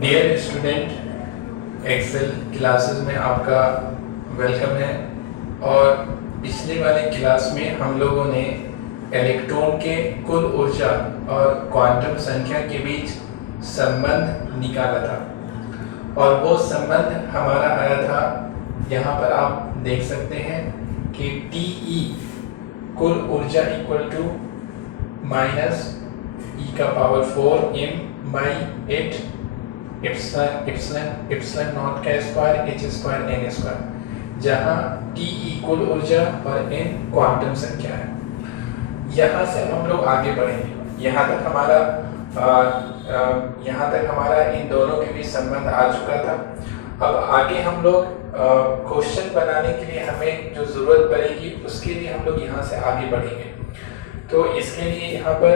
Dear student, Excel classes में आपका welcome है। और पिछले वाले क्लास में हम लोगों ने इलेक्ट्रॉन के कुल ऊर्जा और क्वांटम संख्या के बीच संबंध निकाला था और वो संबंध हमारा आया था। यहाँ पर आप देख सकते हैं कि TE कुल ऊर्जा equal to minus e⁴ m/8 epsilon naught का स्क्वायर h²n², जहाँ TE कुल ऊर्जा और n क्वांटम संख्या है। यहाँ से हम लोग आगे बढ़ेंगे। यहाँ तक हमारा इन दोनों के बीच संबंध आ चुका था। अब आगे हम लोग क्वेश्चन बनाने के लिए हमें जो ज़रूरत पड़ेगी उसके लिए हम लोग यहाँ से आगे बढ़ेंगे। तो इसके लिए यहाँ पर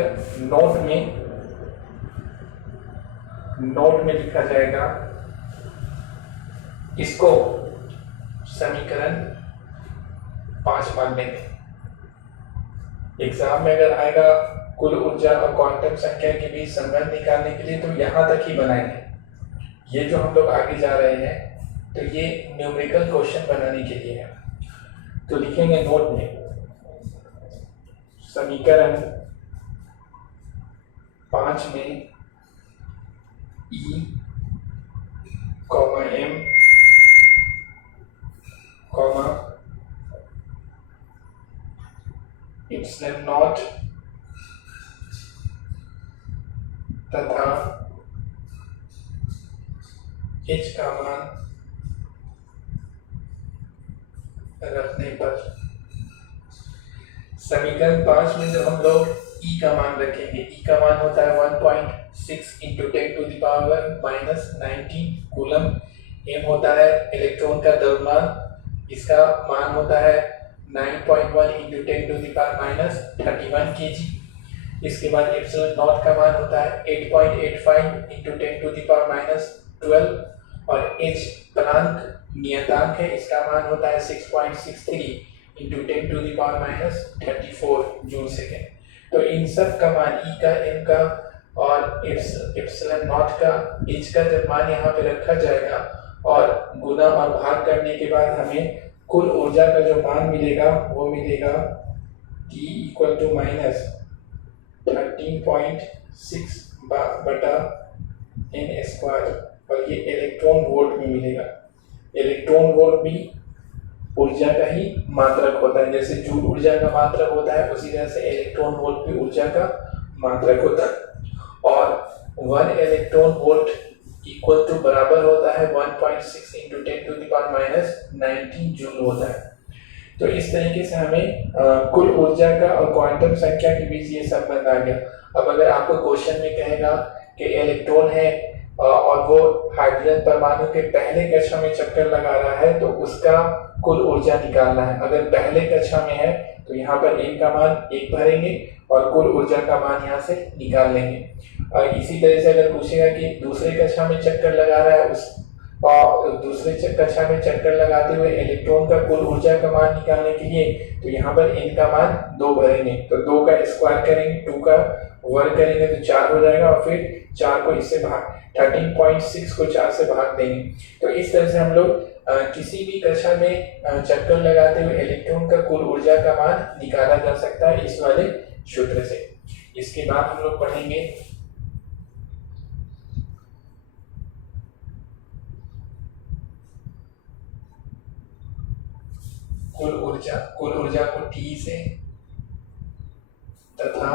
नोट में लिखा जाएगा, इसको समीकरण 5 मान लेंगे। एग्जाम में अगर आएगा कुल ऊर्जा और क्वांटम संख्या के बीच संबंध निकालने के लिए तो यहाँ तक ही बनाएंगे। ये जो हम लोग आगे जा रहे हैं तो ये न्यूमेरिकल क्वेश्चन बनाने के लिए है। तो लिखेंगे नोट में समीकरण 5 में E, m, एप्सिलॉन नॉट तथा h का मान रखने पर समीकरण 5 में जब हम लोग E का मान रखेंगे, E का मान होता है 1.6 × 10⁻⁻19 कूलम। m होता है इलेक्ट्रॉन का द्रव्यमान, इसका मान होता है 9.1 × 10⁻31 kg। इसके बाद एप्सिलॉन नॉट का मान होता है 8.85 × 10⁻12 और h प्लांक नियतांक है, इसका मान होता है 6.63 × 10⁻34 जूल सेकेंड। तो इन सब का मान E का, m का और एप्सिलॉन नॉट का, h का जब मान यहाँ पे रखा जाएगा और गुना और भाग करने के बाद हमें कुल ऊर्जा का जो मान मिलेगा वो मिलेगा T = -13.6 बटा n² और ये इलेक्ट्रॉन वोल्ट में मिलेगा। इलेक्ट्रॉन वोल्ट भी ऊर्जा का ही मात्रक होता है। जैसे जूल ऊर्जा का मात्रक होता है उसी तरह से इलेक्ट्रॉन वोल्ट भी ऊर्जा का मात्रक होता है। और 1 इलेक्ट्रॉन वोल्ट इक्वल टू बराबर होता है 1.6 × 10⁻19 जूल होता है। तो इस तरीके से हमें कुल ऊर्जा का और क्वांटम संख्या के बीच ये संबंध आ गया। अब अगर आपको क्वेश्चन में कहेगा कि इलेक्ट्रॉन है और वो हाइड्रोजन परमाणु के पहले कक्षा में चक्कर लगा रहा है तो उसका कुल ऊर्जा निकालना है। अगर पहले कक्षा में है तो यहाँ पर m का मान 1 भरेंगे और कुल ऊर्जा का मान यहाँ से निकाल लेंगे। और इसी तरह से अगर पूछेगा कि दूसरे कक्षा में चक्कर लगा रहा है उस दूसरे कक्षा में चक्कर लगाते हुए इलेक्ट्रॉन का कुल ऊर्जा का मान निकालने के लिए तो यहाँ पर n का मान 2 भरेंगे। तो 2 का स्क्वायर करेंगे, 2 का वर्ग करेंगे तो 4 हो जाएगा और फिर 4 को इससे भाग 13.6 को 4 से भाग देंगे। तो इस तरह से हम लोग किसी भी कक्षा में चक्कर लगाते हुए इलेक्ट्रॉन का कुल ऊर्जा का मान निकाला जा सकता है इस वाले सूत्र से। इसके बाद हम लोग पढ़ेंगे कुल ऊर्जा को T से तथा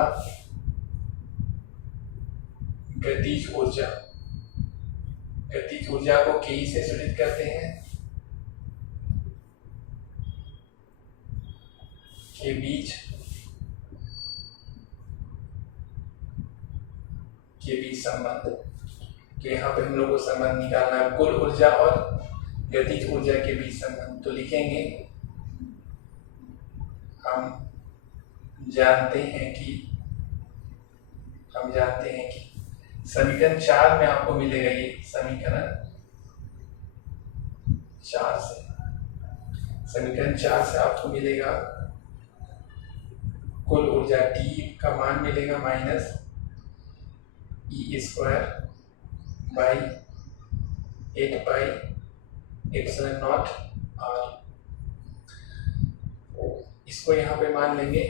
गतिज ऊर्जा को K से सूचित करते हैं के बीच संबंध। तो यहाँ पे हम लोग को संबंध निकालना है कुल ऊर्जा और गतिज ऊर्जा के बीच संबंध। तो लिखेंगे हम जानते हैं कि समीकरण 4 में आपको मिलेगा, ये समीकरण 4 से आपको मिलेगा कुल ऊर्जा T का मान मिलेगा -e² 8 pi epsilon naught are. इसको यहाँ पे मान लेंगे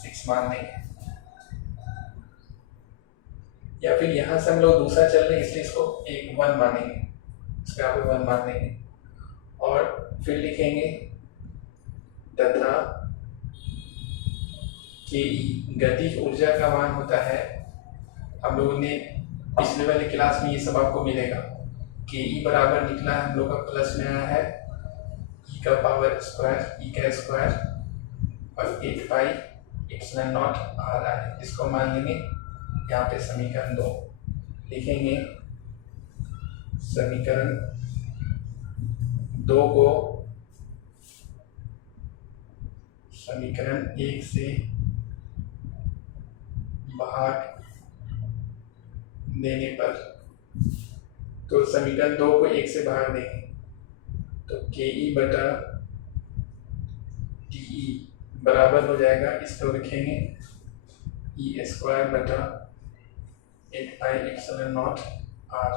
6 मान लेंगे, या फिर यहाँ से हम लोग दूसरा चल रहे हैं इसलिए इसको 1 मानेंगे, इसको यहाँ पे 1 मान लेंगे और फिर लिखेंगे तथा के गतिज ऊर्जा का मान होता है, हम लोगों ने पिछले वाले क्लास में ये सब आपको मिलेगा। के बराबर निकला है हम लोग का प्लस में आया है ई का पावर स्क्वायर, ई का स्क्वायर और 8 पाई एप्सिलॉन नॉट आर है। इसको मान लेंगे यहाँ पे समीकरण 2 लिखेंगे। समीकरण 2 को समीकरण 1 से भाग देने पर, तो समीकरण 2 को 1 से भाग देंगे तो के ई बटा टी ई बराबर हो जाएगा, इसको लिखेंगे ई स्क्वायर बटा 8 पाई एप्सिलॉन नॉट आर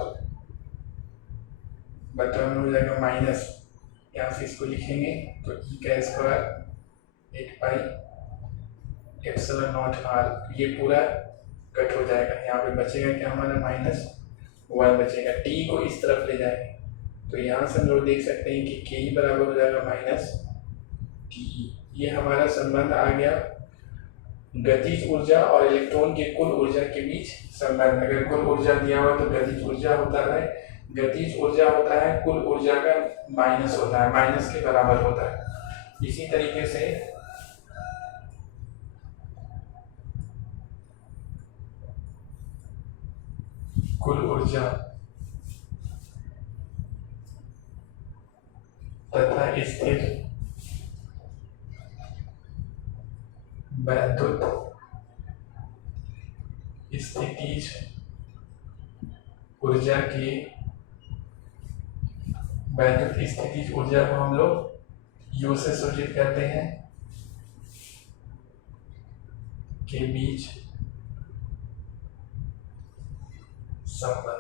बटा में हो जाएगा माइनस, यहाँ से इसको लिखेंगे तो ई का square 8 pi epsilon naught r, ये पूरा कट हो जाएगा। यहाँ पे बचेगा क्या हमारा -1 बचेगा। टी को इस तरफ ले जाएंगे तो यहाँ से हम लोग देख सकते हैं कि के ई बराबर हो जाएगा माइनस टी। ये हमारा संबंध आ गया गतिज ऊर्जा और इलेक्ट्रॉन के कुल ऊर्जा के बीच संबंध। अगर कुल ऊर्जा दिया हुआ तो गतिज ऊर्जा होता है, गतिज ऊर्जा होता है कुल ऊर्जा का माइनस होता है, माइनस के बराबर होता है। इसी तरीके से कुल ऊर्जा तथा स्थिर वैद्युत स्थितिज ऊर्जा की, वैद्युत स्थितिज ऊर्जा को हम लोग यू से सूचित करते हैं के बीच संबंध।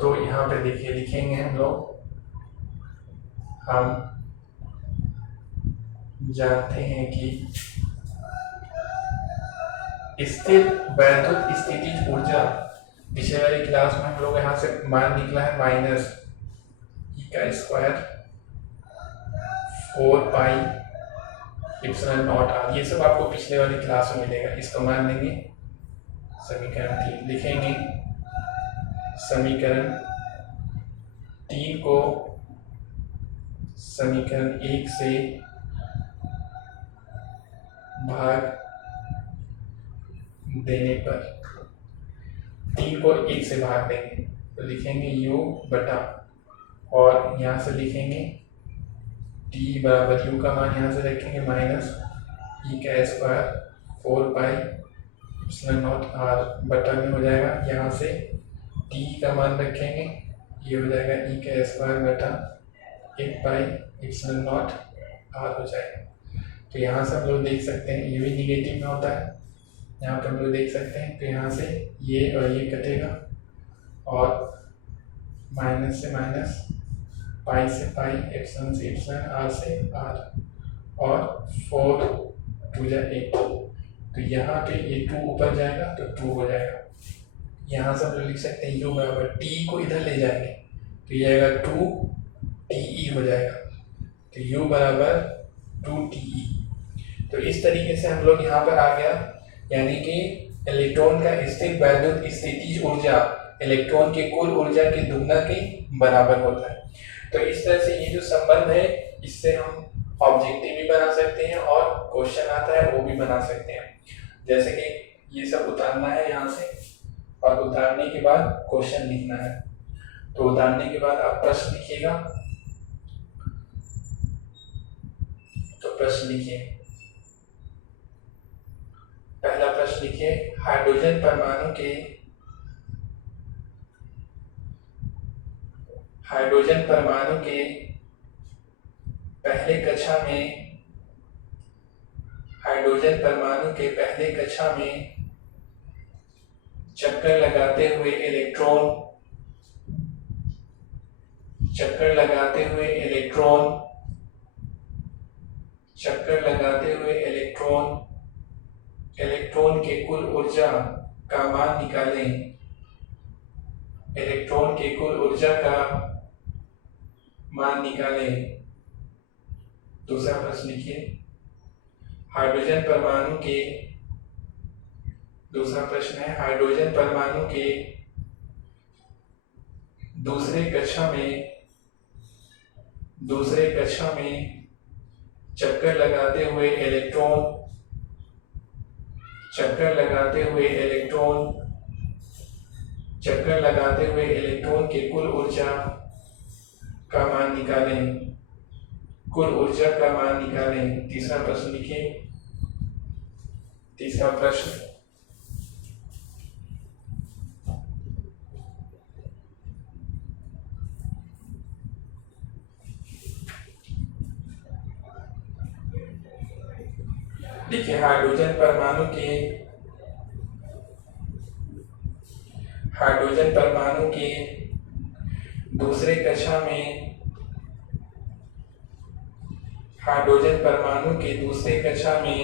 तो यहाँ पे देखिए लिखेंगे हम लोग, हम जानते हैं कि स्थिर वैद्युत स्थितिज ऊर्जा, पिछले वाली क्लास में हम लोग यहाँ से मान निकला है माइनस ई का square 4 pi epsilon naught r, ये सब आपको पिछले वाली क्लास में मिलेगा। इसको मान लेंगे समीकरण 3 लिखेंगे। समीकरण 3 को समीकरण 1 से भाग देने पर, 3 को 1 से भाग देंगे तो लिखेंगे u बटा, और यहाँ से लिखेंगे t बराबर u का मान यहाँ से रखेंगे माइनस ई का square 4 pi epsilon naught r बटा में हो जाएगा, यहाँ से t का मान रखेंगे, ये हो जाएगा ई का स्क्वायर बटा 8 पाई एप्सिलॉन नॉट आर हो जाएगा। तो यहाँ से हम लोग देख सकते हैं ये भी निगेटिव में होता है, यहाँ पे हम लोग देख सकते हैं। तो यहाँ से ये और ये कटेगा और माइनस से माइनस, पाई से पाई, एप्सिलॉन से एप्सिलॉन, आर से आर, और 4 2 जा 8, तो यहाँ पे ये 2 ऊपर जाएगा तो 2 हो जाएगा। यहाँ से हम लोग लिख सकते हैं u बराबर, टी को इधर ले जाएंगे तो ये आएगा 2 टी हो जाएगा, तो u बराबर 2 टी। तो इस तरीके से हम लोग यहाँ पर आ गया, यानी कि इलेक्ट्रॉन का स्थिर वैद्युत स्थितिज ऊर्जा इलेक्ट्रॉन की कुल ऊर्जा के दुगना के बराबर होता है। तो इस तरह से ये जो संबंध है, इससे हम ऑब्जेक्टिव भी बना सकते हैं और क्वेश्चन आता है वो भी बना सकते हैं। जैसे कि ये सब उतारना है यहाँ से, और उतारने के बाद क्वेश्चन लिखना है। तो उतारने के बाद आप प्रश्न लिखिएगा, तो प्रश्न लिखिए। पहला प्रश्न लिखिए, हाइड्रोजन परमाणु के पहले कक्षा में, हाइड्रोजन परमाणु के पहले कक्षा में चक्कर लगाते हुए इलेक्ट्रॉन, चक्कर लगाते हुए इलेक्ट्रॉन, चक्कर लगाते हुए इलेक्ट्रॉन, इलेक्ट्रॉन के कुल ऊर्जा का मान निकालें। इलेक्ट्रॉन के कुल ऊर्जा का मान निकालें। दूसरा प्रश्न लिखिए। हाइड्रोजन परमाणु के, दूसरा प्रश्न है, हाइड्रोजन परमाणु के दूसरे कक्षा में चक्कर लगाते हुए इलेक्ट्रॉन, चक्कर लगाते हुए इलेक्ट्रॉन, चक्कर लगाते हुए इलेक्ट्रॉन के कुल ऊर्जा का मान निकालें। कुल ऊर्जा का मान निकालें। तीसरा प्रश्न लिखिए। तीसरा प्रश्न, देखिए हाइड्रोजन परमाणु के दूसरे कक्षा में, हाइड्रोजन परमाणु के दूसरे कक्षा में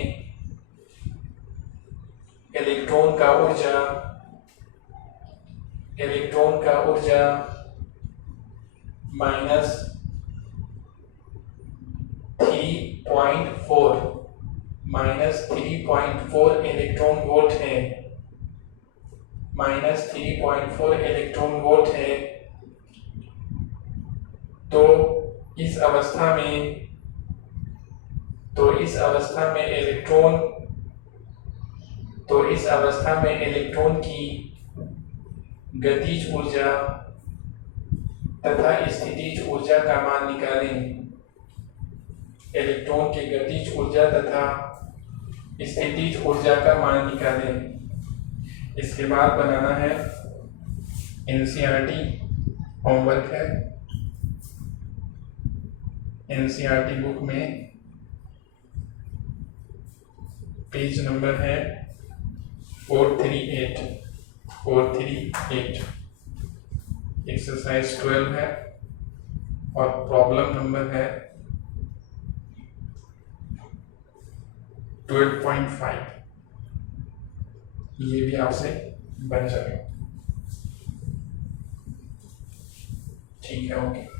इलेक्ट्रॉन का ऊर्जा -3.4 इलेक्ट्रॉन वोल्ट है, -3.4 इलेक्ट्रॉन वोल्ट है। तो इस अवस्था में इलेक्ट्रॉन की गतिज ऊर्जा तथा स्थितिज ऊर्जा का मान निकालें। इलेक्ट्रॉन की गतिज ऊर्जा तथा स्थितिज ऊर्जा का मान निकालें। इसके बाद बनाना है एनसीईआरटी होमवर्क है। एनसीईआरटी बुक में पेज नंबर है 438, एक्सरसाइज 12 है और प्रॉब्लम नंबर है 12.5। ये भी आपसे बन जाएगा। ठीक है, ओके।